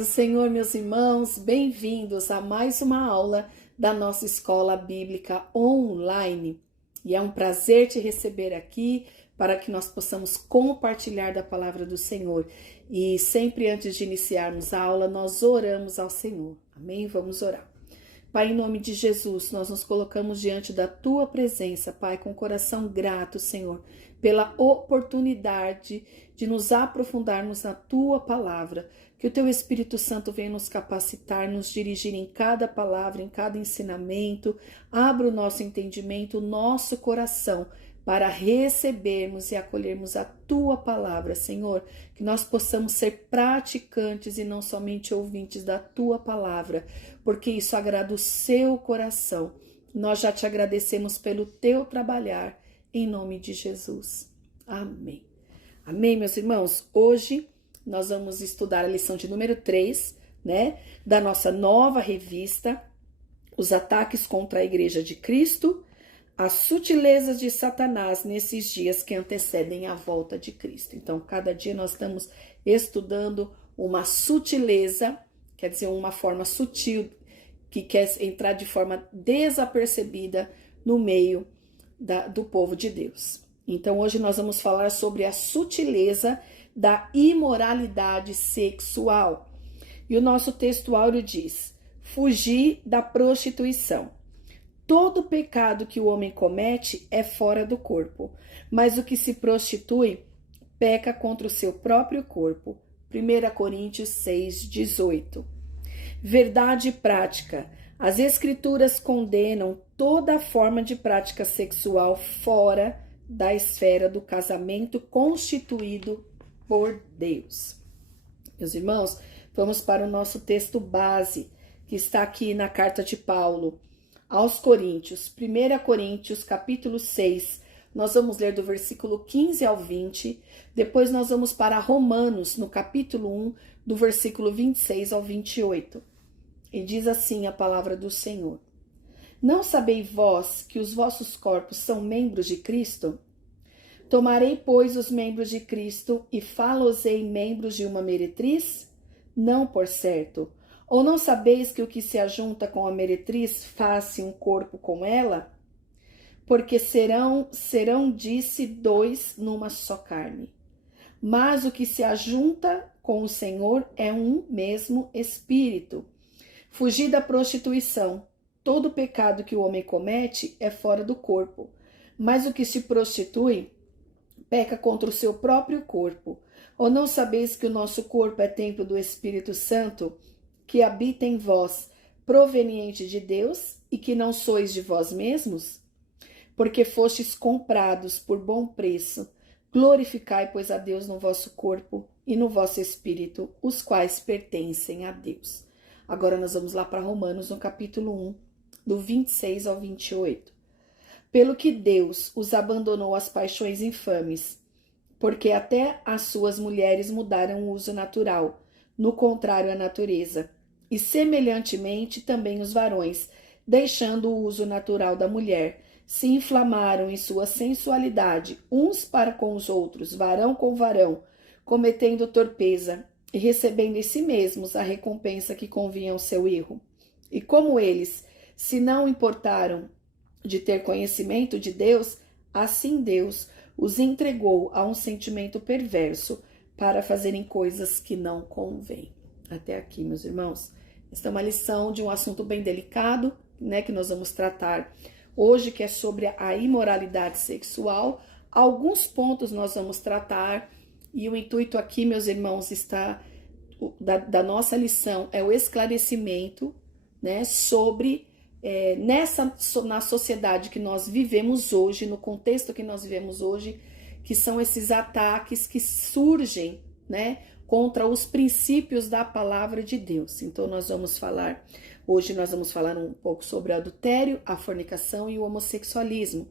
do Senhor, meus irmãos, bem-vindos a mais uma aula da nossa escola bíblica online. E é um prazer te receber aqui para que nós possamos compartilhar da palavra do Senhor. E sempre antes de iniciarmos a aula, nós oramos ao Senhor. Amém? Vamos orar. Pai, em nome de Jesus, nós nos colocamos diante da Tua presença, Pai, com coração grato, Senhor, pela oportunidade de nos aprofundarmos na Tua palavra. Que o Teu Espírito Santo venha nos capacitar, nos dirigir em cada palavra, em cada ensinamento. Abra o nosso entendimento, o nosso coração, para recebermos e acolhermos a Tua palavra, Senhor. Que nós possamos ser praticantes e não somente ouvintes da Tua palavra, porque isso agrada o Seu coração. Nós já te agradecemos pelo Teu trabalhar, em nome de Jesus. Amém. Amém, meus irmãos? Hoje nós vamos estudar a lição de número 3, da nossa nova revista, Os Ataques contra a Igreja de Cristo, as sutilezas de Satanás nesses dias que antecedem a volta de Cristo. Então, cada dia nós estamos estudando uma sutileza, quer dizer, uma forma sutil, que quer entrar de forma desapercebida no meio do povo de Deus. Então, hoje nós vamos falar sobre a sutileza da imoralidade sexual. E o nosso texto áureo diz: fugir da prostituição. Todo pecado que o homem comete é fora do corpo, mas o que se prostitui peca contra o seu próprio corpo. 1 Coríntios 6:18. Verdade prática. As Escrituras condenam toda forma de prática sexual fora da esfera do casamento constituído por Deus. Meus irmãos, vamos para o nosso texto base, que está aqui na carta de Paulo aos Coríntios, 1 Coríntios, capítulo 6. Nós vamos ler do versículo 15 ao 20, depois nós vamos para Romanos, no capítulo 1, do versículo 26 ao 28. E diz assim a palavra do Senhor: Não sabeis vós que os vossos corpos são membros de Cristo? Tomarei, pois, os membros de Cristo e fá-los-ei membros de uma meretriz? Não, por certo. Ou não sabeis que o que se ajunta com a meretriz faz-se um corpo com ela? Porque serão, disse, dois numa só carne. Mas o que se ajunta com o Senhor é um mesmo espírito. Fugir da prostituição. Todo pecado que o homem comete é fora do corpo, mas o que se prostitui peca contra o seu próprio corpo. Ou não sabeis que o nosso corpo é templo do Espírito Santo, que habita em vós, proveniente de Deus, e que não sois de vós mesmos? Porque fostes comprados por bom preço. Glorificai, pois, a Deus no vosso corpo e no vosso espírito, os quais pertencem a Deus. Agora nós vamos lá para Romanos, no capítulo 1, do 26 ao 28. Pelo que Deus os abandonou às paixões infames, porque até as suas mulheres mudaram o uso natural, no contrário à natureza, e semelhantemente também os varões, deixando o uso natural da mulher, se inflamaram em sua sensualidade, uns para com os outros, varão com varão, cometendo torpeza, e recebendo em si mesmos a recompensa que convinha ao seu erro. E como eles se não importaram de ter conhecimento de Deus, assim Deus os entregou a um sentimento perverso para fazerem coisas que não convêm. Até aqui, meus irmãos. Esta é uma lição de um assunto bem delicado, que nós vamos tratar hoje, que é sobre a imoralidade sexual. Alguns pontos nós vamos tratar. E o intuito aqui, meus irmãos, está da nossa lição é o esclarecimento, sobre na sociedade que nós vivemos hoje, no contexto que nós vivemos hoje, que são esses ataques que surgem, contra os princípios da palavra de Deus. Então hoje nós vamos falar um pouco sobre o adultério, a fornicação e o homossexualismo.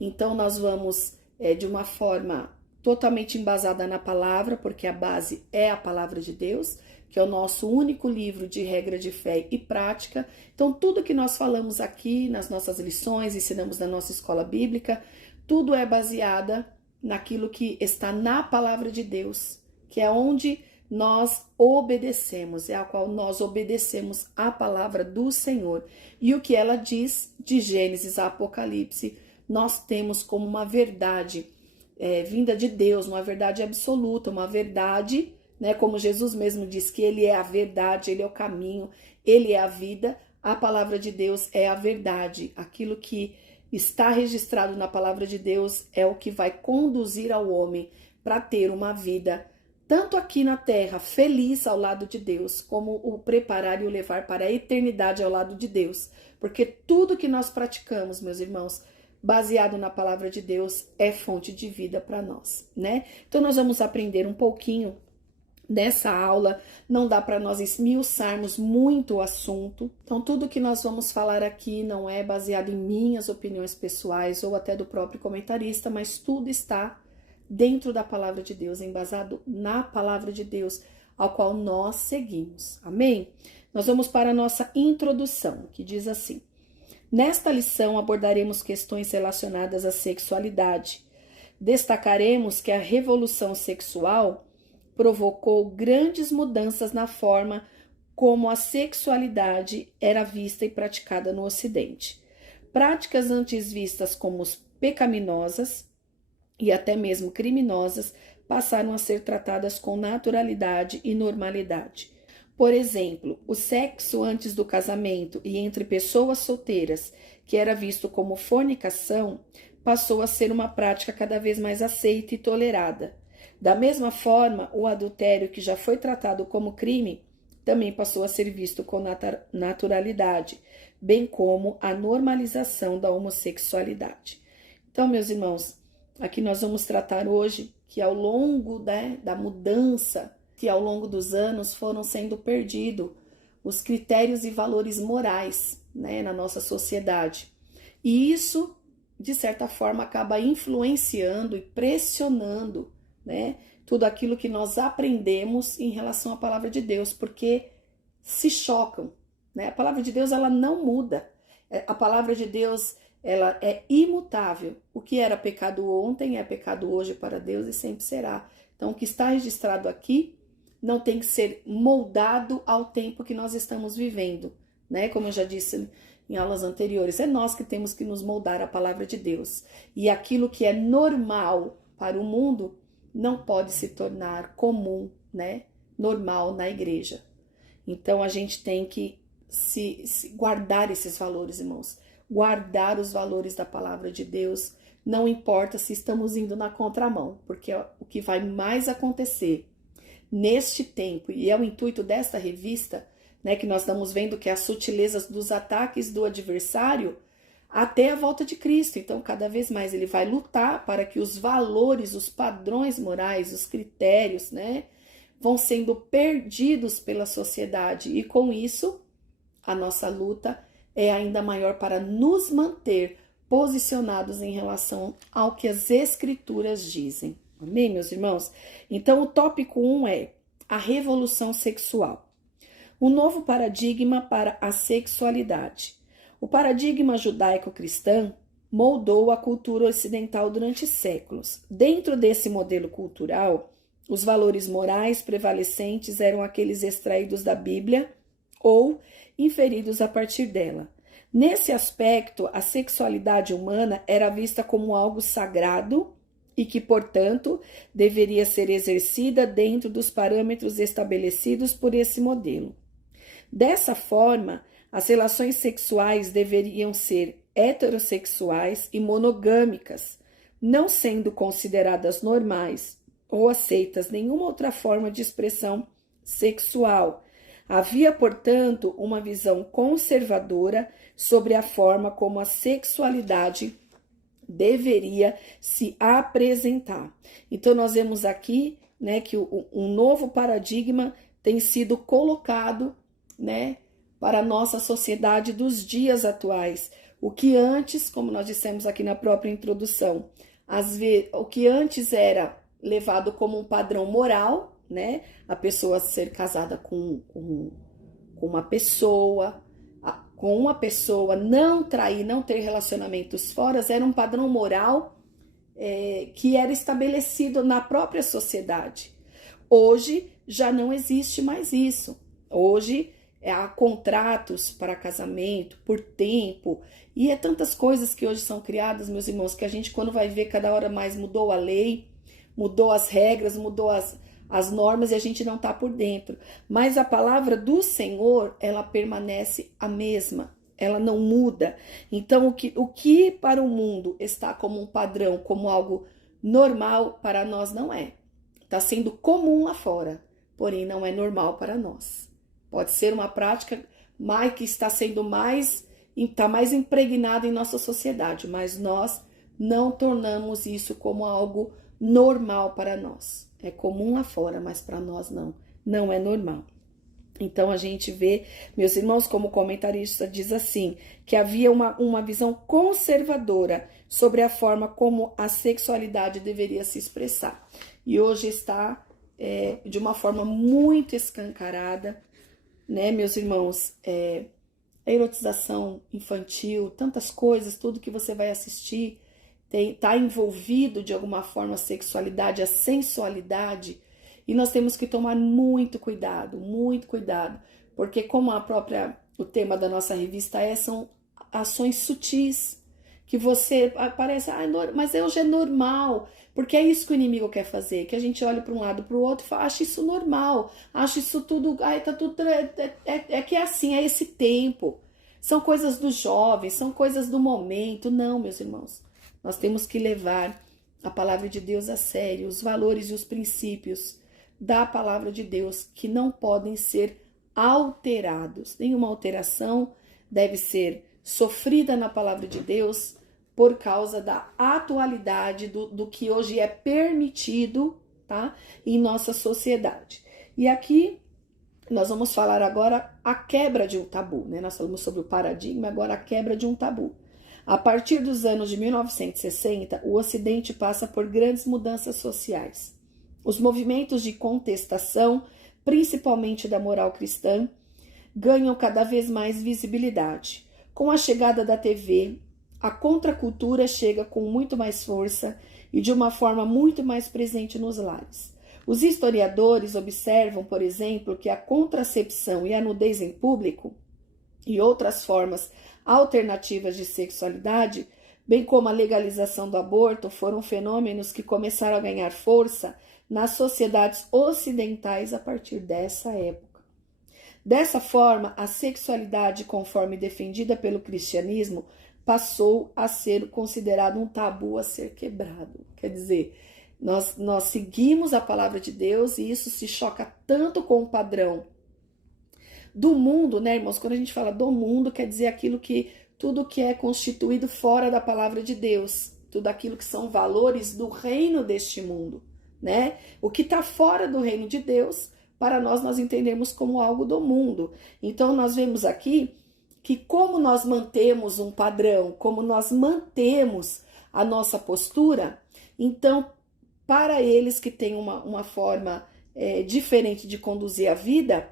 Então nós vamos de uma forma totalmente embasada na palavra, porque a base é a palavra de Deus, que é o nosso único livro de regra de fé e prática. Então, tudo que nós falamos aqui nas nossas lições, ensinamos na nossa escola bíblica, tudo é baseada naquilo que está na palavra de Deus, que é onde nós obedecemos, é a qual nós obedecemos a palavra do Senhor. E o que ela diz de Gênesis a Apocalipse, nós temos como uma verdade vinda de Deus, uma verdade absoluta, uma verdade, né, como Jesus mesmo diz que ele é a verdade, ele é o caminho, ele é a vida. A palavra de Deus é a verdade. Aquilo que está registrado na palavra de Deus é o que vai conduzir ao homem para ter uma vida, tanto aqui na terra, feliz ao lado de Deus, como o preparar e o levar para a eternidade ao lado de Deus. Porque tudo que nós praticamos, meus irmãos, baseado na palavra de Deus, é fonte de vida para nós, né? Então nós vamos aprender um pouquinho dessa aula. Não dá para nós esmiuçarmos muito o assunto. Então tudo que nós vamos falar aqui não é baseado em minhas opiniões pessoais ou até do próprio comentarista, mas tudo está dentro da palavra de Deus, embasado na palavra de Deus, ao qual nós seguimos. Amém? Nós vamos para a nossa introdução, que diz assim: nesta lição abordaremos questões relacionadas à sexualidade. Destacaremos que a revolução sexual provocou grandes mudanças na forma como a sexualidade era vista e praticada no Ocidente. Práticas antes vistas como pecaminosas e até mesmo criminosas passaram a ser tratadas com naturalidade e normalidade. Por exemplo, o sexo antes do casamento e entre pessoas solteiras, que era visto como fornicação, passou a ser uma prática cada vez mais aceita e tolerada. Da mesma forma, o adultério, que já foi tratado como crime, também passou a ser visto com naturalidade, bem como a normalização da homossexualidade. Então, meus irmãos, aqui nós vamos tratar hoje que ao longo da mudança, que ao longo dos anos foram sendo perdidos os critérios e valores morais, né, na nossa sociedade. E isso, de certa forma, acaba influenciando e pressionando, né, tudo aquilo que nós aprendemos em relação à palavra de Deus, porque se chocam, né? A palavra de Deus, ela não muda. A palavra de Deus, ela é imutável. O que era pecado ontem é pecado hoje para Deus e sempre será. Então, o que está registrado aqui não tem que ser moldado ao tempo que nós estamos vivendo, né? Como eu já disse em aulas anteriores, é nós que temos que nos moldar à palavra de Deus. E aquilo que é normal para o mundo não pode se tornar comum, né? Normal na igreja. Então, a gente tem que se guardar esses valores, irmãos. Guardar os valores da palavra de Deus, não importa se estamos indo na contramão, porque o que vai mais acontecer neste tempo, e é o intuito desta revista, né, que nós estamos vendo que é as sutilezas dos ataques do adversário até a volta de Cristo. Então, cada vez mais ele vai lutar para que os valores, os padrões morais, os critérios, né, vão sendo perdidos pela sociedade. E com isso, a nossa luta é ainda maior para nos manter posicionados em relação ao que as Escrituras dizem. Amém, meus irmãos? Então, o tópico 1 é a revolução sexual. Um novo paradigma para a sexualidade. O paradigma judaico-cristão moldou a cultura ocidental durante séculos. Dentro desse modelo cultural, os valores morais prevalecentes eram aqueles extraídos da Bíblia ou inferidos a partir dela. Nesse aspecto, a sexualidade humana era vista como algo sagrado e que, portanto, deveria ser exercida dentro dos parâmetros estabelecidos por esse modelo. Dessa forma, as relações sexuais deveriam ser heterossexuais e monogâmicas, não sendo consideradas normais ou aceitas nenhuma outra forma de expressão sexual. Havia, portanto, uma visão conservadora sobre a forma como a sexualidade deveria se apresentar. Então, nós vemos aqui, né, que um novo paradigma tem sido colocado, né, para a nossa sociedade dos dias atuais. O que antes, como nós dissemos aqui na própria introdução, o que antes era levado como um padrão moral, né, a pessoa ser casada com uma pessoa, não trair, não ter relacionamentos fora, era um padrão moral que era estabelecido na própria sociedade. Hoje, já não existe mais isso. Hoje há contratos para casamento, por tempo, e é tantas coisas que hoje são criadas, meus irmãos, que a gente quando vai ver cada hora mais mudou a lei, mudou as regras, mudou as normas e a gente não está por dentro. Mas a palavra do Senhor, ela permanece a mesma, ela não muda. Então, o que para o mundo está como um padrão, como algo normal, para nós não é. Está sendo comum lá fora, porém não é normal para nós. Pode ser uma prática que está sendo está mais impregnada em nossa sociedade, mas nós não tornamos isso como algo normal para nós. É comum lá fora, mas para nós não é normal. Então a gente vê, meus irmãos, como comentarista diz assim, que havia uma visão conservadora sobre a forma como a sexualidade deveria se expressar. E hoje está de uma forma muito escancarada, né, meus irmãos? A erotização infantil, tantas coisas, tudo que você vai assistir, está envolvido de alguma forma a sexualidade, a sensualidade. E nós temos que tomar muito cuidado, porque como o tema da nossa revista são ações sutis, que você parece, mas hoje é normal, porque é isso que o inimigo quer fazer, que a gente olha para um lado para o outro e fala, acha isso normal, acha isso tudo, tá tudo, que é assim, é esse tempo, são coisas dos jovens, são coisas do momento. Não, meus irmãos, nós temos que levar a palavra de Deus a sério, os valores e os princípios da palavra de Deus, que não podem ser alterados. Nenhuma alteração deve ser sofrida na palavra de Deus por causa da atualidade do que hoje é permitido, tá, em nossa sociedade. E aqui nós vamos falar agora a quebra de um tabu, né? Nós falamos sobre o paradigma, agora a quebra de um tabu. A partir dos anos de 1960, o Ocidente passa por grandes mudanças sociais. Os movimentos de contestação, principalmente da moral cristã, ganham cada vez mais visibilidade. Com a chegada da TV, a contracultura chega com muito mais força e de uma forma muito mais presente nos lares. Os historiadores observam, por exemplo, que a contracepção e a nudez em público e outras formas alternativas de sexualidade, bem como a legalização do aborto, foram fenômenos que começaram a ganhar força nas sociedades ocidentais a partir dessa época. Dessa forma, a sexualidade, conforme defendida pelo cristianismo, passou a ser considerado um tabu a ser quebrado. Quer dizer, nós seguimos a palavra de Deus e isso se choca tanto com o padrão do mundo, né, irmãos? Quando a gente fala do mundo, quer dizer tudo que é constituído fora da palavra de Deus, tudo aquilo que são valores do reino deste mundo, né? O que está fora do reino de Deus, para nós entendemos como algo do mundo. Então nós vemos aqui que como nós mantemos um padrão, como nós mantemos a nossa postura, então para eles que têm uma forma diferente de conduzir a vida,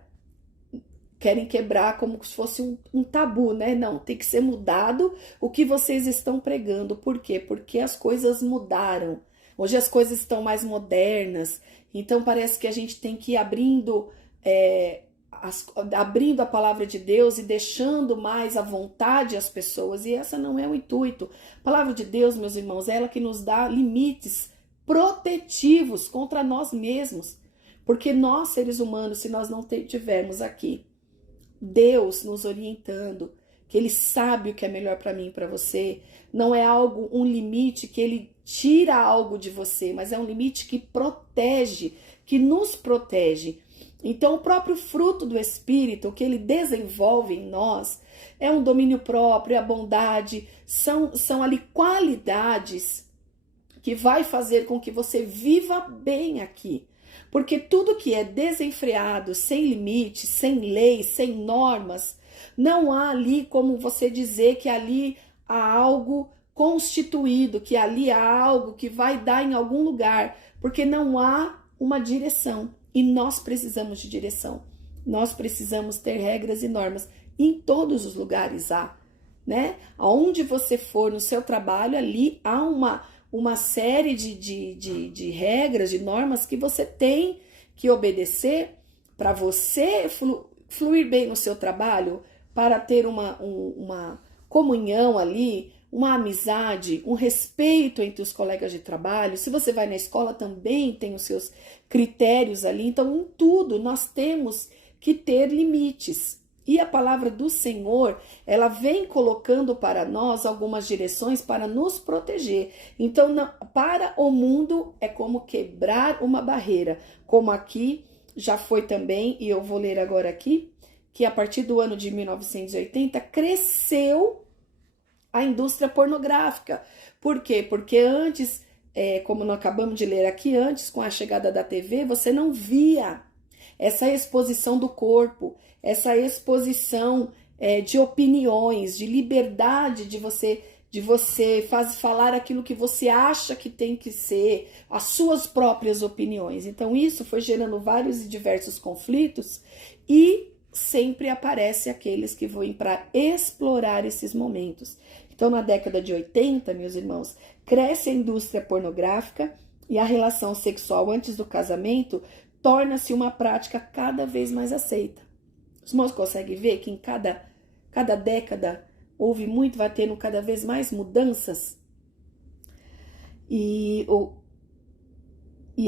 querem quebrar como se fosse um tabu, né? Não, tem que ser mudado o que vocês estão pregando. Por quê? Porque as coisas mudaram. Hoje as coisas estão mais modernas, então parece que a gente tem que ir abrindo a palavra de Deus e deixando mais à vontade as pessoas, e essa não é o intuito. A palavra de Deus, meus irmãos, é ela que nos dá limites protetivos contra nós mesmos, porque nós, seres humanos, se nós não tivermos aqui Deus nos orientando, que Ele sabe o que é melhor para mim e para você, não é um limite que Ele tira algo de você, mas é um limite que protege, que nos protege. Então, o próprio fruto do Espírito, o que Ele desenvolve em nós, é um domínio próprio, a bondade, são ali qualidades que vai fazer com que você viva bem aqui. Porque tudo que é desenfreado, sem limite, sem lei, sem normas, não há ali como você dizer que ali há algo constituído, que ali há algo que vai dar em algum lugar, porque não há uma direção. E nós precisamos de direção. Nós precisamos ter regras e normas. Em todos os lugares há, né? Aonde você for no seu trabalho, ali há uma série de regras, de normas que você tem que obedecer para você fluir bem no seu trabalho, para ter uma comunhão ali, uma amizade, um respeito entre os colegas de trabalho. Se você vai na escola, também tem os seus critérios ali. Então, em tudo, nós temos que ter limites. E a palavra do Senhor, ela vem colocando para nós algumas direções para nos proteger. Então, para o mundo, é como quebrar uma barreira. Como aqui já foi também, e eu vou ler agora aqui, que a partir do ano de 1980, cresceu a indústria pornográfica. Por quê? Porque antes, como nós acabamos de ler aqui, antes com a chegada da TV, você não via essa exposição do corpo, essa exposição de opiniões, de liberdade de você falar aquilo que você acha que tem que ser, as suas próprias opiniões. Então isso foi gerando vários e diversos conflitos e sempre aparece aqueles que vão para explorar esses momentos. Então, na década de 80, meus irmãos, cresce a indústria pornográfica e a relação sexual antes do casamento torna-se uma prática cada vez mais aceita. Os irmãos conseguem ver que em cada década houve muito, vai tendo cada vez mais mudanças? E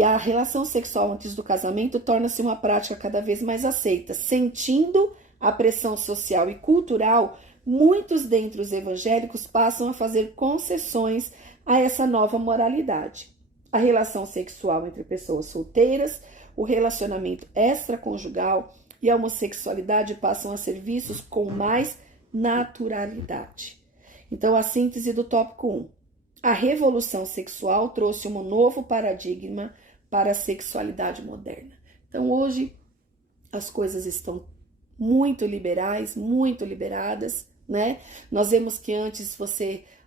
a relação sexual antes do casamento torna-se uma prática cada vez mais aceita. Sentindo a pressão social e cultural, muitos dentre os evangélicos passam a fazer concessões a essa nova moralidade. A relação sexual entre pessoas solteiras, o relacionamento extraconjugal e a homossexualidade passam a ser vistos com mais naturalidade. Então, a síntese do tópico 1. A revolução sexual trouxe um novo paradigma para a sexualidade moderna. Então, hoje, as coisas estão muito liberais, muito liberadas, né? Nós vemos que antes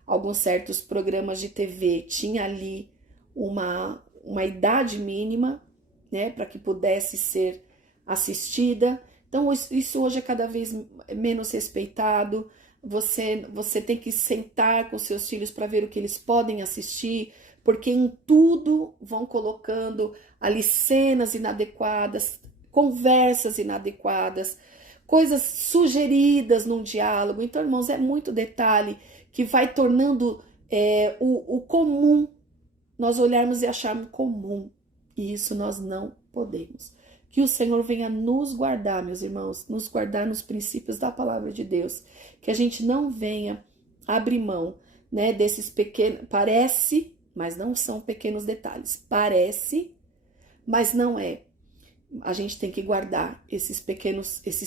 alguns certos programas de TV tinha ali uma idade mínima, né, para que pudesse ser assistida. Então, isso hoje é cada vez menos respeitado. Você tem que sentar com seus filhos para ver o que eles podem assistir, porque em tudo vão colocando ali cenas inadequadas, conversas inadequadas, coisas sugeridas num diálogo. Então, irmãos, é muito detalhe que vai tornando o comum, nós olharmos e acharmos comum. E isso nós não podemos. Que o Senhor venha nos guardar, meus irmãos, nos guardar nos princípios da palavra de Deus. Que a gente não venha abrir mão, né, desses pequenos, parece, mas não são pequenos detalhes. Parece, mas não é. A gente tem que guardar esses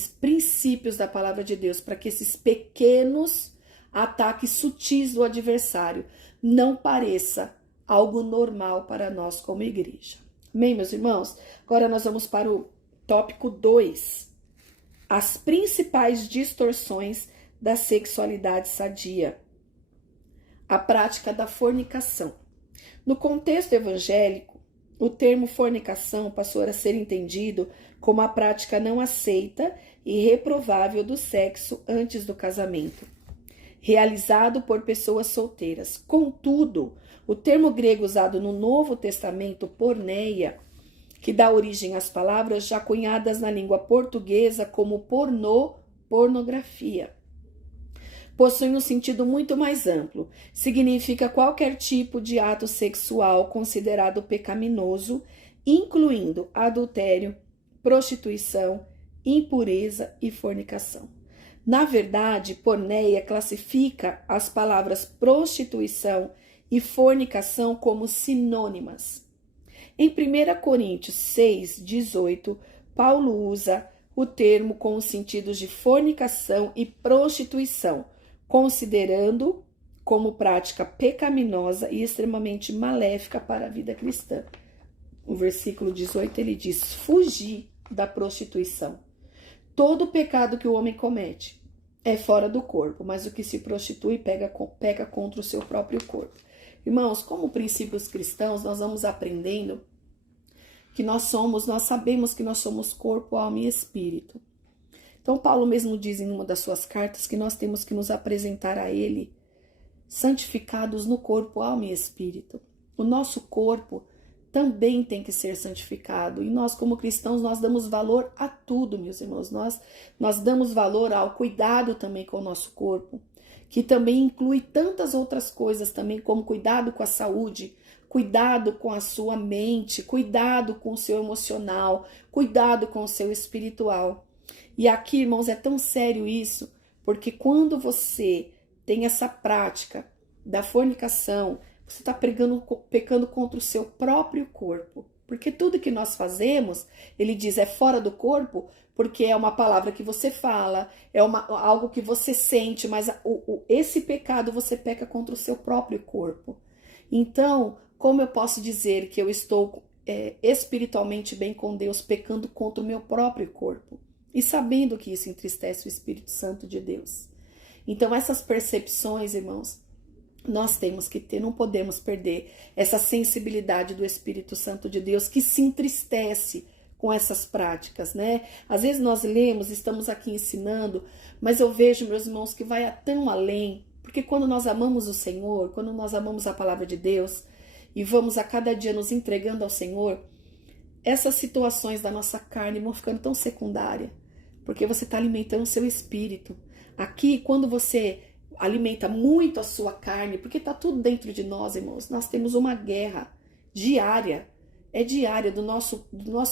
princípios da palavra de Deus para que esses pequenos ataques sutis do adversário não pareça algo normal para nós como igreja. Amém, meus irmãos? Agora nós vamos para o tópico 2. As principais distorções da sexualidade sadia. A prática da fornicação. No contexto evangélico, o termo fornicação passou a ser entendido como a prática não aceita e reprovável do sexo antes do casamento, realizado por pessoas solteiras. Contudo, o termo grego usado no Novo Testamento, porneia, que dá origem às palavras já cunhadas na língua portuguesa como pornô, pornografia, possui um sentido muito mais amplo. Significa qualquer tipo de ato sexual considerado pecaminoso, incluindo adultério, prostituição, impureza e fornicação. Na verdade, porneia classifica as palavras prostituição e fornicação como sinônimas. Em 1 Coríntios 6:18, Paulo usa o termo com os sentidos de fornicação e prostituição, considerando como prática pecaminosa e extremamente maléfica para a vida cristã. O versículo 18 ele diz: fugir da prostituição. Todo pecado que o homem comete é fora do corpo, mas o que se prostitui peca contra o seu próprio corpo. Irmãos, como princípios cristãos, nós vamos aprendendo que nós sabemos que nós somos corpo, alma e espírito. Então, Paulo mesmo diz em uma das suas cartas que nós temos que nos apresentar a ele santificados no corpo, alma e espírito. O nosso corpo também tem que ser santificado. E nós, como cristãos, nós damos valor a tudo, meus irmãos. Nós damos valor ao cuidado também com o nosso corpo, que também inclui tantas outras coisas também, como cuidado com a saúde, cuidado com a sua mente, cuidado com o seu emocional, cuidado com o seu espiritual. E aqui, irmãos, é tão sério isso, porque quando você tem essa prática da fornicação, você está pecando contra o seu próprio corpo. Porque tudo que nós fazemos, ele diz, é fora do corpo, porque é uma palavra que você fala, é algo que você sente, mas esse pecado você peca contra o seu próprio corpo. Então, como eu posso dizer que eu estou espiritualmente bem com Deus, pecando contra o meu próprio corpo? E sabendo que isso entristece o Espírito Santo de Deus. Então, essas percepções, irmãos, nós temos que ter, não podemos perder essa sensibilidade do Espírito Santo de Deus que se entristece com essas práticas, né? Às vezes nós lemos, estamos aqui ensinando, mas eu vejo, meus irmãos, que vai tão além, porque quando nós amamos o Senhor, quando nós amamos a palavra de Deus e vamos a cada dia nos entregando ao Senhor, essas situações da nossa carne vão ficando tão secundárias, porque você está alimentando o seu espírito. Aqui, quando você alimenta muito a sua carne, porque está tudo dentro de nós, irmãos. Nós temos uma guerra diária, diária do nosso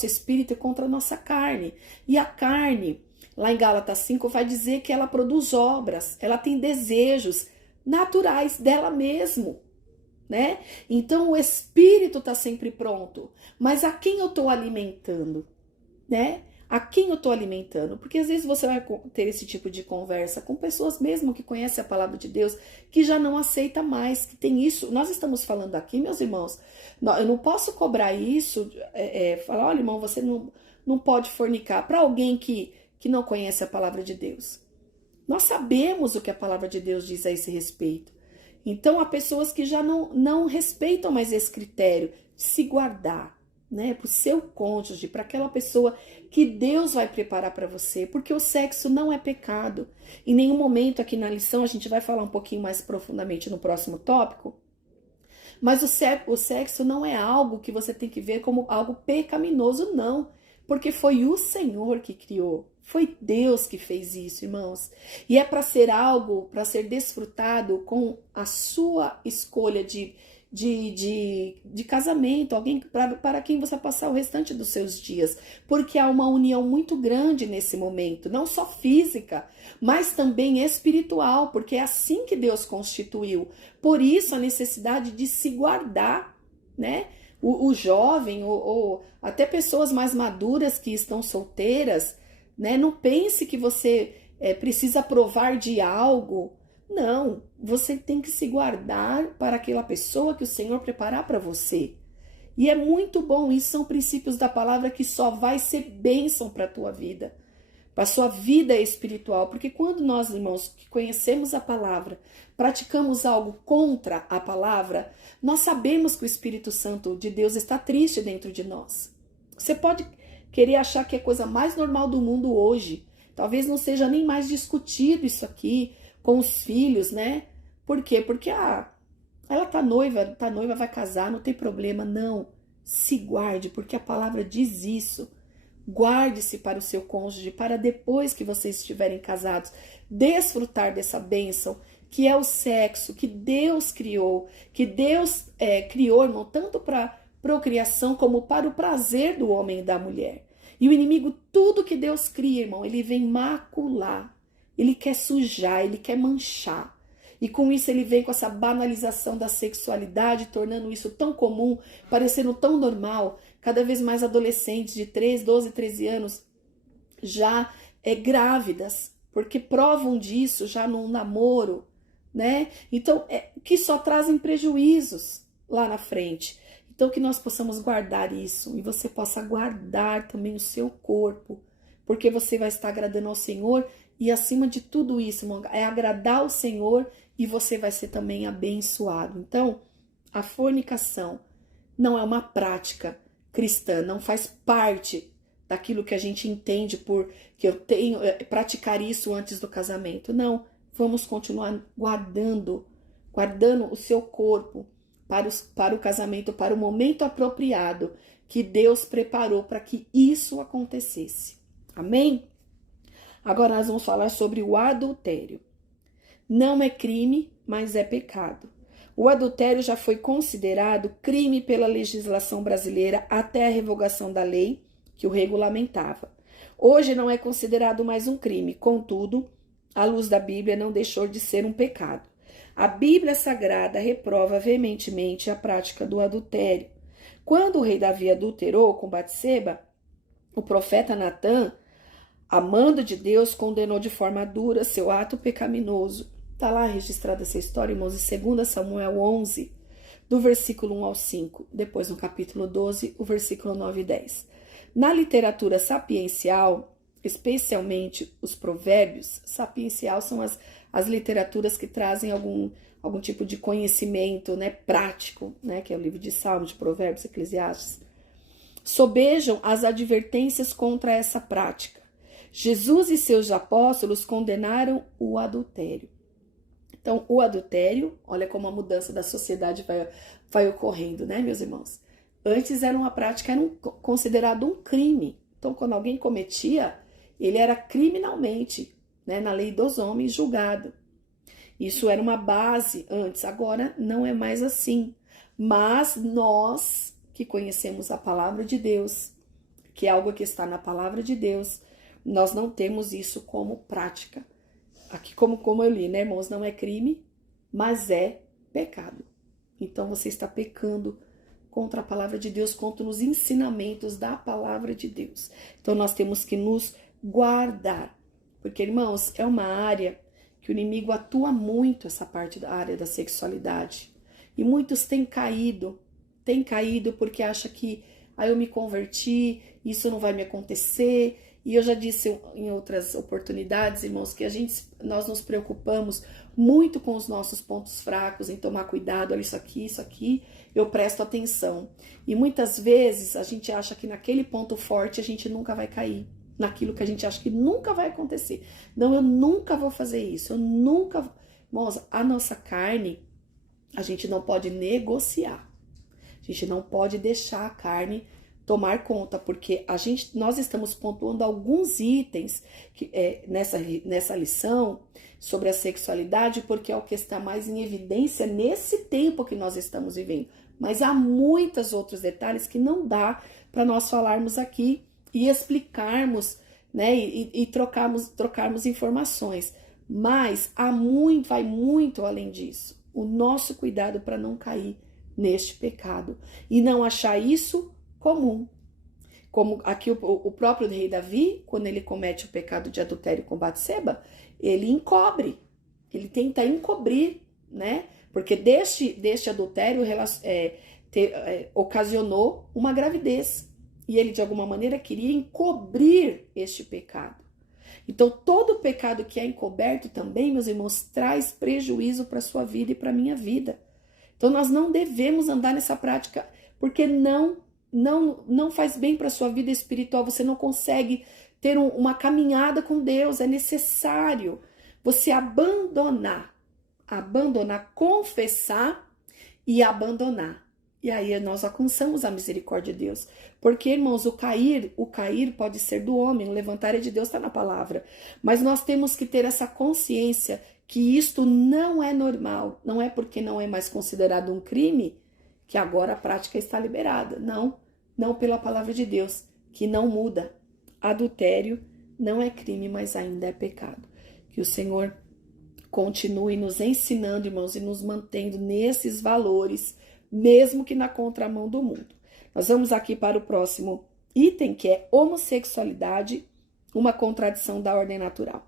espírito contra a nossa carne. E a carne, lá em Gálatas 5, vai dizer que ela produz obras, ela tem desejos naturais dela mesmo, né? Então o espírito está sempre pronto, mas a quem eu estou alimentando, né? A quem eu estou alimentando? Porque às vezes você vai ter esse tipo de conversa com pessoas mesmo que conhecem a palavra de Deus, que já não aceita mais, que tem isso. Nós estamos falando aqui, meus irmãos, eu não posso cobrar isso, falar, olha, irmão, você não pode fornicar para alguém que não conhece a palavra de Deus. Nós sabemos o que a palavra de Deus diz a esse respeito. Então, há pessoas que já não respeitam mais esse critério de se guardar, né, para o seu cônjuge, para aquela pessoa que Deus vai preparar para você, porque o sexo não é pecado. Em nenhum momento aqui na lição, a gente vai falar um pouquinho mais profundamente no próximo tópico, mas o sexo não é algo que você tem que ver como algo pecaminoso, não, porque foi o Senhor que criou, foi Deus que fez isso, irmãos, e é para ser algo, para ser desfrutado com a sua escolha de casamento, alguém para quem você vai passar o restante dos seus dias, porque há uma união muito grande nesse momento, não só física, mas também espiritual, porque é assim que Deus constituiu. Por isso a necessidade de se guardar, né? O jovem ou até pessoas mais maduras que estão solteiras, né? Não pense que você precisa provar de algo. Não, você tem que se guardar para aquela pessoa que o Senhor preparar para você. E é muito bom, isso são princípios da palavra que só vai ser bênção para a tua vida, para a sua vida espiritual. Porque quando nós, irmãos, que conhecemos a palavra, praticamos algo contra a palavra, nós sabemos que o Espírito Santo de Deus está triste dentro de nós. Você pode querer achar que é a coisa mais normal do mundo hoje. Talvez não seja nem mais discutido isso aqui com os filhos, né? Por quê? Porque ela tá noiva, vai casar, não tem problema. Não, se guarde, porque a palavra diz isso. Guarde-se para o seu cônjuge, para depois que vocês estiverem casados, desfrutar dessa bênção, que é o sexo, que Deus criou, criou, irmão, tanto para procriação como para o prazer do homem e da mulher. E o inimigo, tudo que Deus cria, irmão, ele vem macular. Ele quer sujar, ele quer manchar. E com isso ele vem com essa banalização da sexualidade, tornando isso tão comum, parecendo tão normal. Cada vez mais adolescentes de 12, 13 anos já grávidas, porque provam disso já num namoro, né? Então, que só trazem prejuízos lá na frente. Então, que nós possamos guardar isso e você possa guardar também o seu corpo, porque você vai estar agradando ao Senhor. E acima de tudo isso, irmão, é agradar o Senhor e você vai ser também abençoado. Então, a fornicação não é uma prática cristã, não faz parte daquilo que a gente entende por que eu tenho praticar isso antes do casamento. Não, vamos continuar guardando o seu corpo para o casamento, para o momento apropriado que Deus preparou para que isso acontecesse. Amém? Agora nós vamos falar sobre o adultério. Não é crime, mas é pecado. O adultério já foi considerado crime pela legislação brasileira até a revogação da lei que o regulamentava. Hoje não é considerado mais um crime, contudo, à luz da Bíblia, não deixou de ser um pecado. A Bíblia Sagrada reprova veementemente a prática do adultério. Quando o rei Davi adulterou com Batseba, o profeta Natã, amando de Deus, condenou de forma dura seu ato pecaminoso. Está lá registrada essa história, irmãos, em 2 Samuel 11, do versículo 1 ao 5. Depois, no capítulo 12, o versículo 9 e 10. Na literatura sapiencial, especialmente os provérbios, sapiencial são as literaturas que trazem algum tipo de conhecimento, né, prático, né, que é o livro de Salmos, de Provérbios, Eclesiastes, sobejam as advertências contra essa prática. Jesus e seus apóstolos condenaram o adultério. Então, o adultério, olha como a mudança da sociedade vai ocorrendo, né, meus irmãos? Antes era uma prática, era considerado um crime. Então, quando alguém cometia, ele era criminalmente, né, na lei dos homens, julgado. Isso era uma base antes, agora não é mais assim. Mas nós que conhecemos a palavra de Deus, que é algo que está na palavra de Deus, nós não temos isso como prática. Aqui, como eu li, né, irmãos, não é crime, mas é pecado. Então, você está pecando contra a palavra de Deus, contra os ensinamentos da palavra de Deus. Então, nós temos que nos guardar. Porque, irmãos, é uma área que o inimigo atua muito, essa parte da área da sexualidade. E muitos têm caído porque acham que eu me converti, isso não vai me acontecer. E eu já disse em outras oportunidades, irmãos, que nós nos preocupamos muito com os nossos pontos fracos, em tomar cuidado, olha isso aqui, eu presto atenção. E muitas vezes a gente acha que naquele ponto forte a gente nunca vai cair, naquilo que a gente acha que nunca vai acontecer. Não, eu nunca vou fazer isso, Irmãos, a nossa carne, a gente não pode negociar. A gente não pode deixar a carne tomar conta, porque nós estamos pontuando alguns itens nessa lição sobre a sexualidade, porque é o que está mais em evidência nesse tempo que nós estamos vivendo. Mas há muitos outros detalhes que não dá para nós falarmos aqui e explicarmos, né, e trocarmos informações. Mas vai muito além disso. O nosso cuidado para não cair neste pecado e não achar isso comum. Como aqui o próprio rei Davi, quando ele comete o pecado de adultério com Batseba, ele tenta encobrir, né? Porque deste adultério ocasionou uma gravidez. E ele, de alguma maneira, queria encobrir este pecado. Então, todo pecado que é encoberto também, meus irmãos, traz prejuízo para a sua vida e para a minha vida. Então, nós não devemos andar nessa prática, porque não faz bem para a sua vida espiritual. Você não consegue ter uma caminhada com Deus. É necessário você abandonar, confessar e abandonar. E aí nós alcançamos a misericórdia de Deus. Porque, irmãos, o cair pode ser do homem, o levantar é de Deus, está na palavra. Mas nós temos que ter essa consciência que isto não é normal. Não é porque não é mais considerado um crime que agora a prática está liberada. Não pela palavra de Deus, que não muda. Adultério não é crime, mas ainda é pecado. Que o Senhor continue nos ensinando, irmãos, e nos mantendo nesses valores, mesmo que na contramão do mundo. Nós vamos aqui para o próximo item, que é homossexualidade, uma contradição da ordem natural.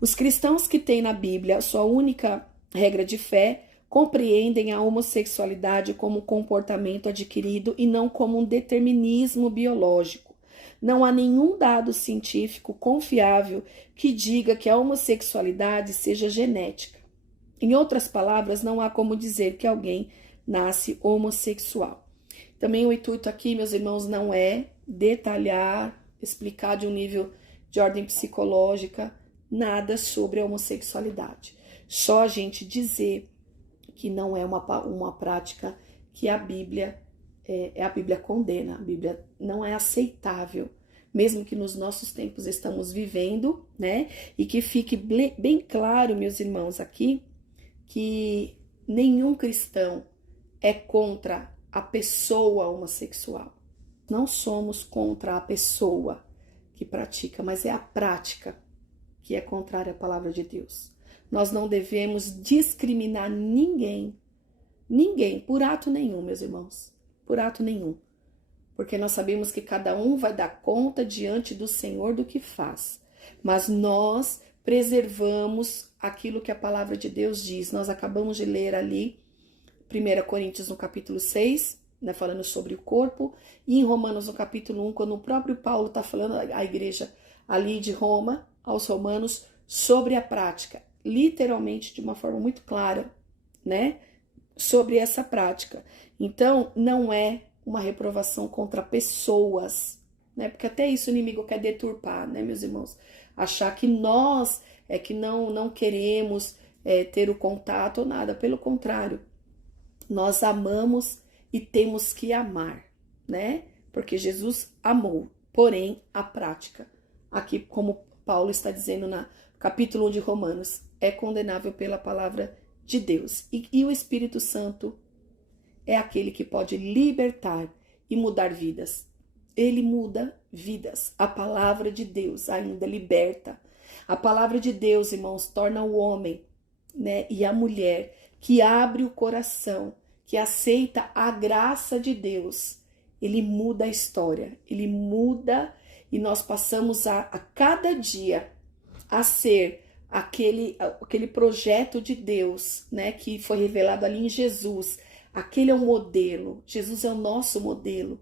Os cristãos que têm na Bíblia sua única regra de fé compreendem a homossexualidade como um comportamento adquirido e não como um determinismo biológico. Não há nenhum dado científico confiável que diga que a homossexualidade seja genética. Em outras palavras, não há como dizer que alguém nasce homossexual. Também o intuito aqui, meus irmãos, não é detalhar, explicar de um nível de ordem psicológica nada sobre a homossexualidade. Só a gente dizer que não é uma prática que a Bíblia condena. A Bíblia não é aceitável, mesmo que nos nossos tempos estamos vivendo, né? E que fique bem claro, meus irmãos, aqui, que nenhum cristão é contra a pessoa homossexual. Não somos contra a pessoa que pratica, mas é a prática que é contrária à palavra de Deus. Nós não devemos discriminar ninguém, por ato nenhum, meus irmãos, por ato nenhum. Porque nós sabemos que cada um vai dar conta diante do Senhor do que faz. Mas nós preservamos aquilo que a palavra de Deus diz. Nós acabamos de ler ali 1 Coríntios no capítulo 6, né, falando sobre o corpo, e em Romanos no capítulo 1, quando o próprio Paulo está falando à igreja ali de Roma, aos romanos, sobre a prática, literalmente de uma forma muito clara, né, sobre essa prática. Então, não é uma reprovação contra pessoas, né, porque até isso o inimigo quer deturpar, né, meus irmãos, achar que nós é que não queremos ter o contato ou nada, pelo contrário, nós amamos e temos que amar, né? Porque Jesus amou, porém a prática, aqui como Paulo está dizendo no capítulo 1 de Romanos, é condenável pela palavra de Deus. E o Espírito Santo é aquele que pode libertar e mudar vidas. Ele muda vidas. A palavra de Deus ainda liberta. A palavra de Deus, irmãos, torna o homem, né, e a mulher que abre o coração, que aceita a graça de Deus, ele muda a história, ele muda, e nós passamos a cada dia a ser aquele projeto de Deus, né, que foi revelado ali em Jesus. Aquele é o modelo, Jesus é o nosso modelo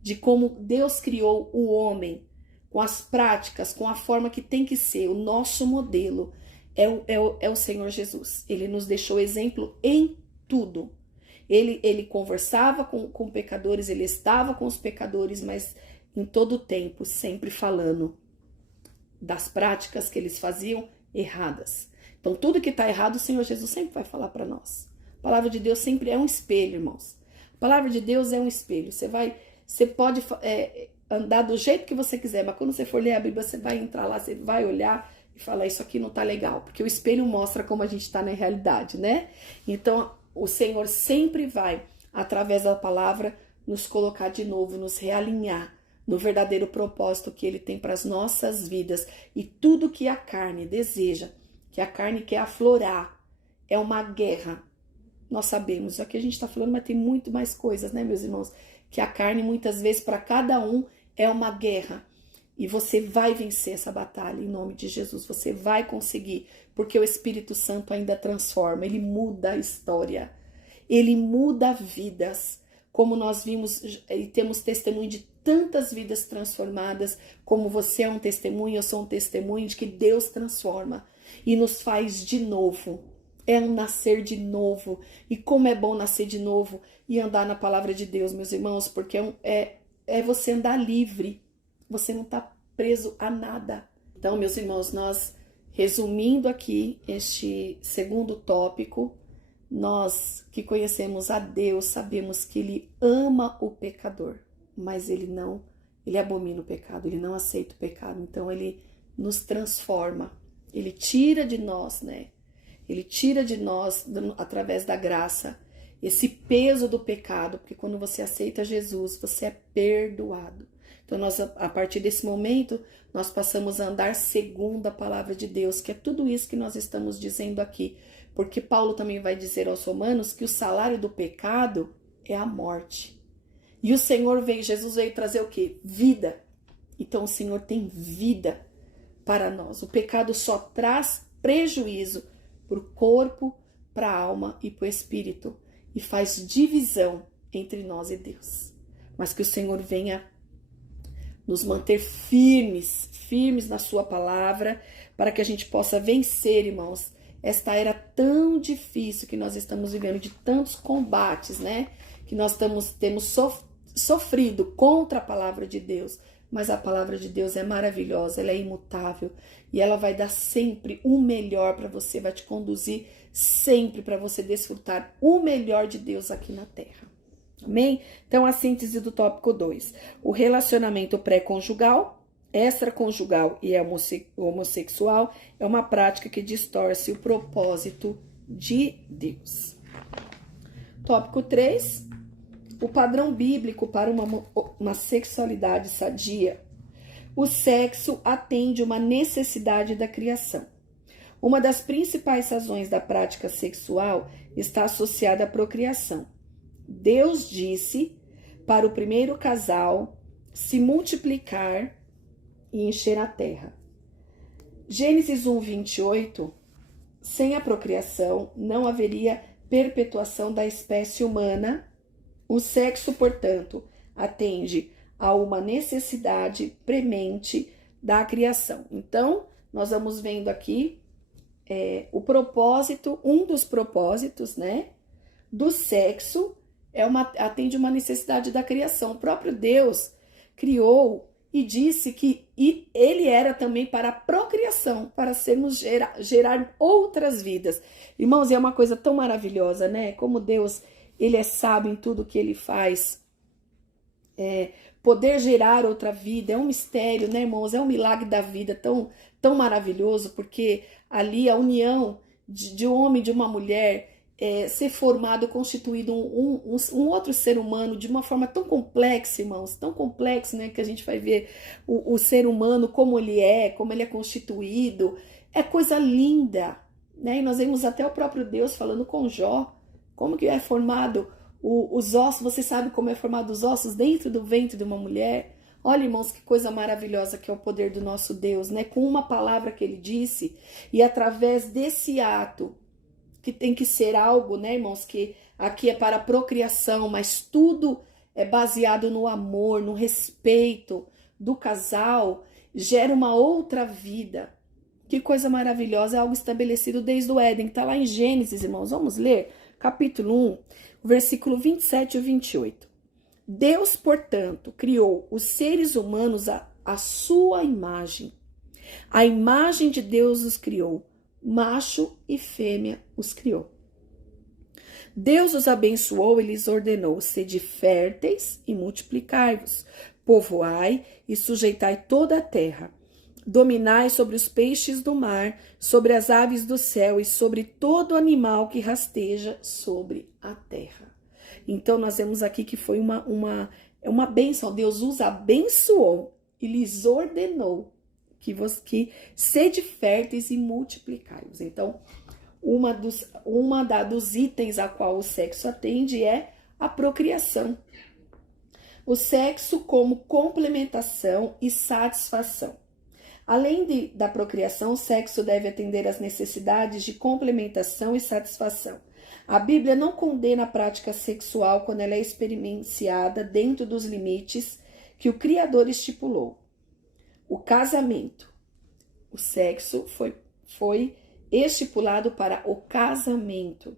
de como Deus criou o homem, com as práticas, com a forma que tem que ser. O nosso modelo é o Senhor Jesus. Ele nos deixou exemplo em tudo. Ele conversava com pecadores, ele estava com os pecadores, mas em todo o tempo, sempre falando das práticas que eles faziam erradas. Então, tudo que está errado, o Senhor Jesus sempre vai falar para nós. A palavra de Deus sempre é um espelho, irmãos. A palavra de Deus é um espelho. Você pode andar do jeito que você quiser, mas quando você for ler a Bíblia, você vai entrar lá, você vai olhar e falar, isso aqui não tá legal, porque o espelho mostra como a gente está na realidade, né? Então, o Senhor sempre vai, através da palavra, nos colocar de novo, nos realinhar no verdadeiro propósito que Ele tem para as nossas vidas. E tudo que a carne deseja, que a carne quer aflorar, é uma guerra. Nós sabemos, aqui a gente está falando, mas tem muito mais coisas, né, meus irmãos? Que a carne, muitas vezes, para cada um, é uma guerra. E você vai vencer essa batalha em nome de Jesus. Você vai conseguir, porque o Espírito Santo ainda transforma. Ele muda a história. Ele muda vidas. Como nós vimos e temos testemunho de tantas vidas transformadas, como você é um testemunho, eu sou um testemunho de que Deus transforma e nos faz de novo. É um nascer de novo. E como é bom nascer de novo e andar na palavra de Deus, meus irmãos, porque é você andar livre. Você não está preso a nada. Então, meus irmãos, nós, resumindo aqui este segundo tópico, nós que conhecemos a Deus, sabemos que Ele ama o pecador, mas Ele abomina o pecado, Ele não aceita o pecado. Então, Ele nos transforma, Ele tira de nós, né? Ele tira de nós, através da graça, esse peso do pecado, porque quando você aceita Jesus, você é perdoado. Então, nós, a partir desse momento, nós passamos a andar segundo a palavra de Deus, que é tudo isso que nós estamos dizendo aqui. Porque Paulo também vai dizer aos romanos que o salário do pecado é a morte. E o Senhor Jesus veio trazer o quê? Vida. Então, o Senhor tem vida para nós. O pecado só traz prejuízo para o corpo, para a alma e para o espírito. E faz divisão entre nós e Deus. Mas que o Senhor venha nos manter firmes na sua palavra, para que a gente possa vencer, irmãos, esta era tão difícil que nós estamos vivendo, de tantos combates, né? Que nós temos sofrido contra a palavra de Deus. Mas a palavra de Deus é maravilhosa, ela é imutável. E ela vai dar sempre o melhor para você, vai te conduzir sempre para você desfrutar o melhor de Deus aqui na Terra. Amém? Então, a síntese do tópico 2. O relacionamento pré-conjugal, extraconjugal e homossexual é uma prática que distorce o propósito de Deus. Tópico 3. O padrão bíblico para uma sexualidade sadia. O sexo atende uma necessidade da criação. Uma das principais razões da prática sexual está associada à procriação. Deus disse para o primeiro casal se multiplicar e encher a terra. Gênesis 1:28, sem a procriação não haveria perpetuação da espécie humana. O sexo, portanto, atende a uma necessidade premente da criação. Então, nós vamos vendo aqui o propósito, um dos propósitos, né, do sexo atende uma necessidade da criação. O próprio Deus criou e disse que ele era também para a procriação, para sermos gerar outras vidas. Irmãos, é uma coisa tão maravilhosa, né? Como Deus, ele é sábio em tudo que ele faz. Poder gerar outra vida é um mistério, né, irmãos? É um milagre da vida tão maravilhoso, porque ali a união de um homem e de uma mulher, ser formado, constituído um outro ser humano de uma forma tão complexa, irmãos, tão complexo, né, que a gente vai ver o ser humano, como ele é constituído, é coisa linda, né, e nós vemos até o próprio Deus falando com Jó, como que é formado os ossos, você sabe como é formado os ossos dentro do ventre de uma mulher? Olha, irmãos, que coisa maravilhosa que é o poder do nosso Deus, né, com uma palavra que ele disse, e através desse ato, que tem que ser algo, né, irmãos, que aqui é para a procriação, mas tudo é baseado no amor, no respeito do casal, gera uma outra vida. Que coisa maravilhosa, é algo estabelecido desde o Éden, que está lá em Gênesis, irmãos. Vamos ler? Capítulo 1, versículo 27 e 28. Deus, portanto, criou os seres humanos à sua imagem. A imagem de Deus os criou. Macho e fêmea os criou. Deus os abençoou e lhes ordenou: sede férteis e multiplicai-vos, povoai e sujeitai toda a terra, dominai sobre os peixes do mar, sobre as aves do céu e sobre todo animal que rasteja sobre a terra. Então nós vemos aqui que foi uma bênção. Deus os abençoou e lhes ordenou que sede férteis e multiplicai-vos. Então, dos itens a qual o sexo atende é a procriação. O sexo como complementação e satisfação. Além da procriação, o sexo deve atender às necessidades de complementação e satisfação. A Bíblia não condena a prática sexual quando ela é experienciada dentro dos limites que o Criador estipulou. O casamento, o sexo foi estipulado para o casamento.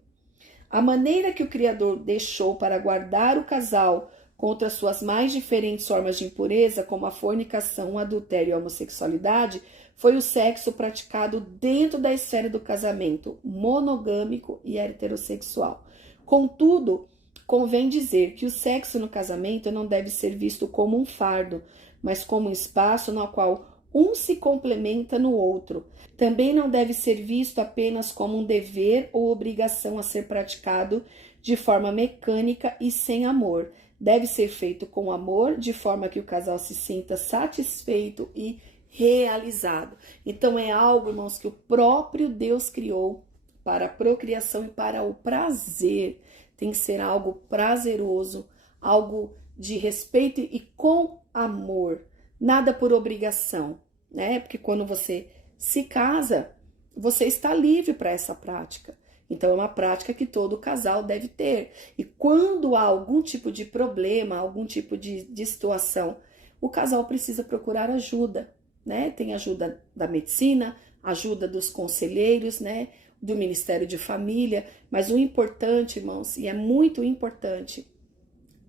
A maneira que o Criador deixou para guardar o casal contra suas mais diferentes formas de impureza, como a fornicação, o adultério e a homossexualidade, foi o sexo praticado dentro da esfera do casamento, monogâmico e heterossexual. Contudo, convém dizer que o sexo no casamento não deve ser visto como um fardo, mas como um espaço no qual um se complementa no outro. Também não deve ser visto apenas como um dever ou obrigação a ser praticado de forma mecânica e sem amor. Deve ser feito com amor, de forma que o casal se sinta satisfeito e realizado. Então é algo, irmãos, que o próprio Deus criou para a procriação e para o prazer. Tem que ser algo prazeroso, algo de respeito e com amor, nada por obrigação, né? Porque quando você se casa, você está livre para essa prática. Então é uma prática que todo casal deve ter. E quando há algum tipo de problema, algum tipo de situação, o casal precisa procurar ajuda, né? Tem ajuda da medicina, ajuda dos conselheiros, né? Do Ministério de Família. Mas o importante, irmãos, e é muito importante,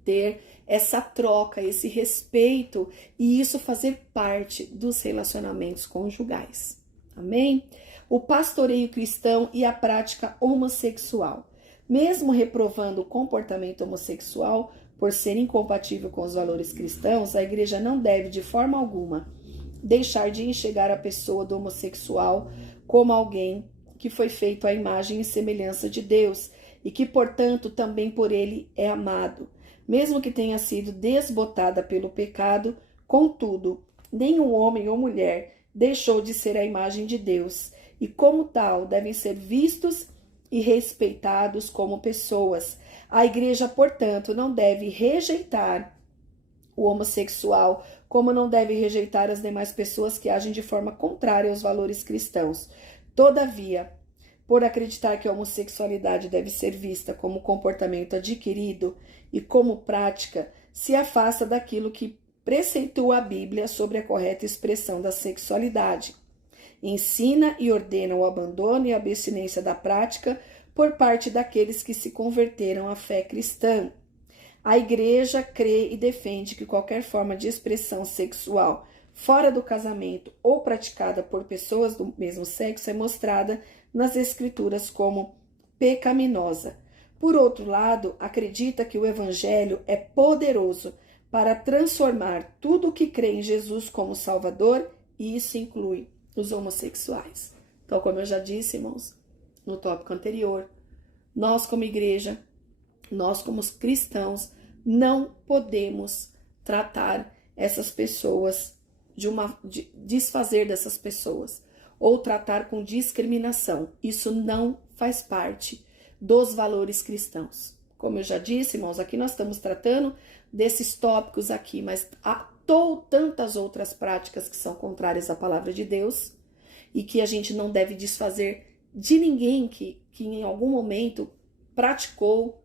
ter essa troca, esse respeito e isso fazer parte dos relacionamentos conjugais. Amém? o pastoreio cristão e a prática homossexual. Mesmo reprovando o comportamento homossexual por ser incompatível com os valores cristãos, a igreja não deve, de forma alguma, deixar de enxergar a pessoa do homossexual como alguém que foi feito à imagem e semelhança de Deus e que, portanto, também por ele é amado. Mesmo que tenha sido desbotada pelo pecado, contudo, nenhum homem ou mulher deixou de ser a imagem de Deus e, como tal, devem ser vistos e respeitados como pessoas. A igreja, portanto, não deve rejeitar o homossexual, como não deve rejeitar as demais pessoas que agem de forma contrária aos valores cristãos. Todavia, por acreditar que a homossexualidade deve ser vista como comportamento adquirido e como prática, se afasta daquilo que preceitua a Bíblia sobre a correta expressão da sexualidade. Ensina e ordena o abandono e a abstinência da prática por parte daqueles que se converteram à fé cristã. A igreja crê e defende que qualquer forma de expressão sexual fora do casamento ou praticada por pessoas do mesmo sexo é mostrada nas escrituras como pecaminosa. Por outro lado, acredita que o evangelho é poderoso para transformar tudo o que crê em Jesus como Salvador, e isso inclui os homossexuais. Então, como eu já disse, irmãos, no tópico anterior, nós como igreja, nós como cristãos, não podemos tratar essas pessoas desfazer dessas pessoas ou tratar com discriminação. Isso não faz parte dos valores cristãos. Como eu já disse, irmãos, aqui nós estamos tratando desses tópicos aqui, mas há tantas outras práticas que são contrárias à palavra de Deus e que a gente não deve desfazer de ninguém que em algum momento praticou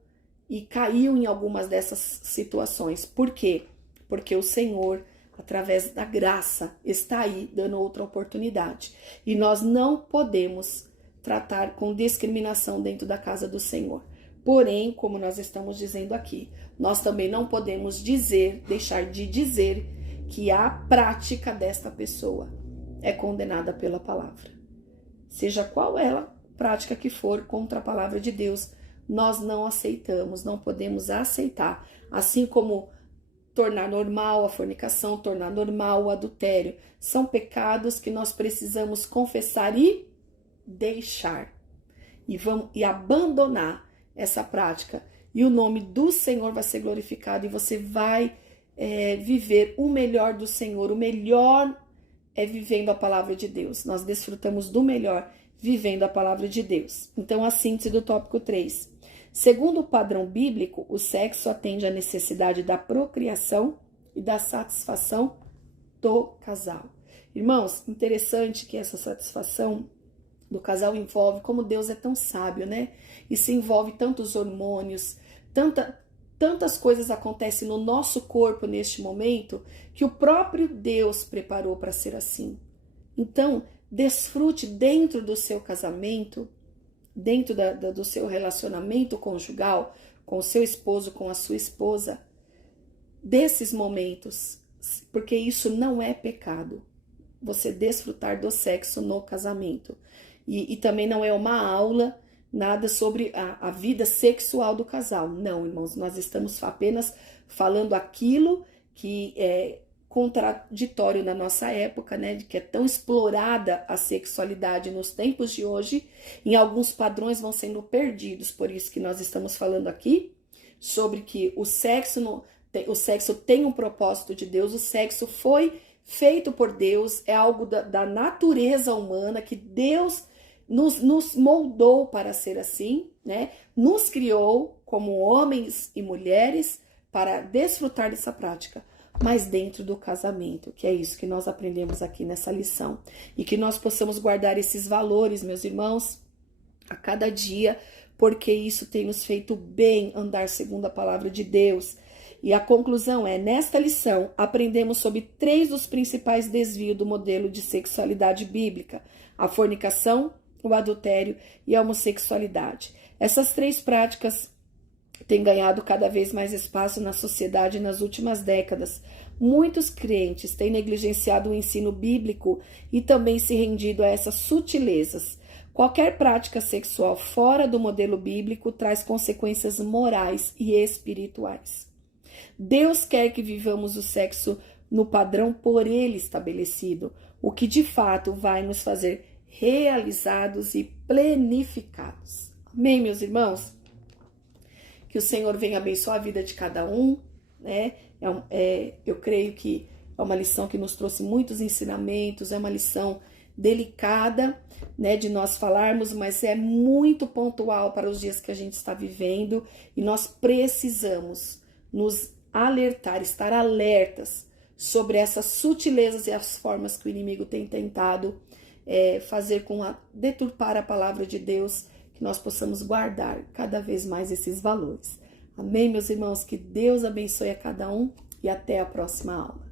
e caiu em algumas dessas situações. Por quê? Porque o Senhor, através da graça, está aí dando outra oportunidade. E nós não podemos tratar com discriminação dentro da casa do Senhor. Porém, como nós estamos dizendo aqui, nós também não podemos deixar de dizer que a prática desta pessoa é condenada pela palavra. Seja qual ela prática que for contra a palavra de Deus, nós não aceitamos, não podemos aceitar. Assim como tornar normal a fornicação, tornar normal o adultério, são pecados que nós precisamos confessar e deixar. E abandonar essa prática. E o nome do Senhor vai ser glorificado e você vai viver o melhor do Senhor. O melhor é vivendo a palavra de Deus. Nós desfrutamos do melhor vivendo a palavra de Deus. Então, a síntese do tópico 3. Segundo o padrão bíblico, o sexo atende à necessidade da procriação e da satisfação do casal. Irmãos, interessante que essa satisfação do casal envolve, como Deus é tão sábio, né? E se envolve tantos hormônios, tantas coisas acontecem no nosso corpo neste momento, que o próprio Deus preparou para ser assim. Então, desfrute dentro do seu casamento, dentro do seu relacionamento conjugal, com o seu esposo, com a sua esposa, desses momentos, porque isso não é pecado, você desfrutar do sexo no casamento. E também não é uma aula, nada sobre a vida sexual do casal. Não, irmãos, nós estamos apenas falando aquilo que é contraditório na nossa época, né, de que é tão explorada a sexualidade nos tempos de hoje, em alguns padrões vão sendo perdidos, por isso que nós estamos falando aqui sobre que o sexo tem um propósito de Deus, o sexo foi feito por Deus, é algo da natureza humana, que Deus nos moldou para ser assim, né, nos criou como homens e mulheres para desfrutar dessa prática, mas dentro do casamento, que é isso que nós aprendemos aqui nessa lição. E que nós possamos guardar esses valores, meus irmãos, a cada dia, porque isso tem nos feito bem andar segundo a palavra de Deus. E a conclusão é, nesta lição, aprendemos sobre 3 dos principais desvios do modelo de sexualidade bíblica: a fornicação, o adultério e a homossexualidade. Essas 3 práticas tem ganhado cada vez mais espaço na sociedade nas últimas décadas. Muitos crentes têm negligenciado o ensino bíblico e também se rendido a essas sutilezas. Qualquer prática sexual fora do modelo bíblico traz consequências morais e espirituais. Deus quer que vivamos o sexo no padrão por Ele estabelecido, o que de fato vai nos fazer realizados e plenificados. Amém, meus irmãos? Que o Senhor venha abençoar a vida de cada um, né? Eu creio que é uma lição que nos trouxe muitos ensinamentos, é uma lição delicada, né, de nós falarmos, mas é muito pontual para os dias que a gente está vivendo e nós precisamos nos alertar, estar alertas sobre essas sutilezas e as formas que o inimigo tem tentado fazer deturpar a palavra de Deus, que nós possamos guardar cada vez mais esses valores. Amém, meus irmãos? Que Deus abençoe a cada um e até a próxima aula.